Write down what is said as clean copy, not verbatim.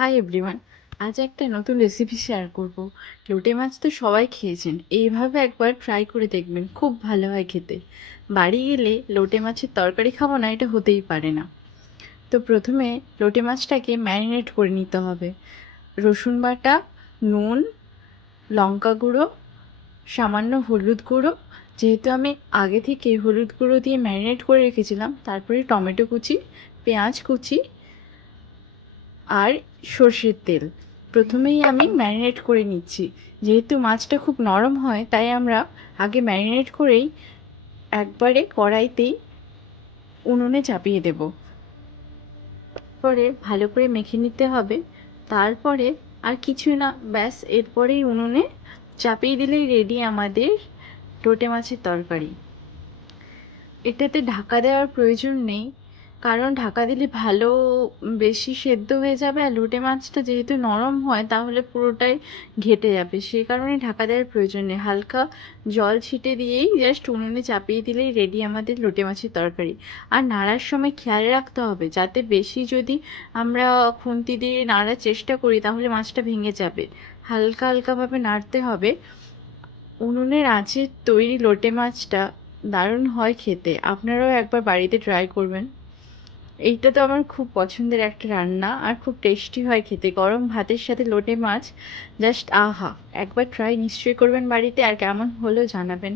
Hi everyone. আজ একটা নতুন রেসিপি শেয়ার করব। লোটে মাছ তো সবাই খেয়েছেন, এইভাবে একবার ট্রাই করে দেখবেন, খুব ভালো হয় খেতে। বাড়ি গেলে লোটে মাছের তরকারি খাবো না, এটা হতেই পারে না। তো প্রথমে লোটে মাছটাকে ম্যারিনেট করে নিতে হবে। রসুন বাটা, নুন, লঙ্কা গুঁড়ো, সামান্য হলুদ গুঁড়ো। যেহেতু আমি আগে থেকে হলুদ গুঁড়ো দিয়ে ম্যারিনেট করে রেখেছিলাম, তারপরে টমেটো কুচি, পেঁয়াজ কুচি আর সর্ষের তেল প্রথমেই আমি ম্যারিনেট করে নিচ্ছি। যেহেতু মাছটা খুব নরম হয়, তাই আমরা আগে ম্যারিনেট করেই একবারে কড়াইতেই উনুনে চাপিয়ে দেব। পরে ভালো করে মেখে নিতে হবে। তারপরে আর কিছুই না, ব্যাস এরপরেই উনুনে চাপিয়ে দিলেই রেডি আমাদের লোটে মাছের তরকারি। এটাতে ঢাকা দেওয়ার প্রয়োজন নেই, কারণ ঢাকা দিলে ভালো বেশি সেদ্ধ হয়ে যাবে, আর লোটে মাছটা যেহেতু নরম হয় তাহলে পুরোটাই ঘেটে যাবে। সেই কারণে ঢাকা দেওয়ার প্রয়োজন নেই, হালকা জল ছিটে দিয়েই জাস্ট উনুনে চাপিয়ে দিলেই রেডি আমাদের লোটে মাছের তরকারি। আর নাড়ার সময় খেয়াল রাখতে হবে যাতে বেশি যদি আমরা খুন্তি দিয়ে নাড়ার চেষ্টা করি তাহলে মাছটা ভেঙে যাবে। হালকা হালকাভাবে নাড়তে হবে। উনুনের আঁচে তৈরি লোটে মাছটা দারুণ হয় খেতে, আপনারাও একবার বাড়িতে ট্রাই করবেন। এইটা তো আমার খুব পছন্দের একটা রান্না, আর খুব টেস্টি হয় খেতে। গরম ভাতের সাথে লোটে মাছ জাস্ট আহা! একবার ট্রাই নিশ্চয়ই করবেন বাড়িতে, আর কেমন হলো জানাবেন।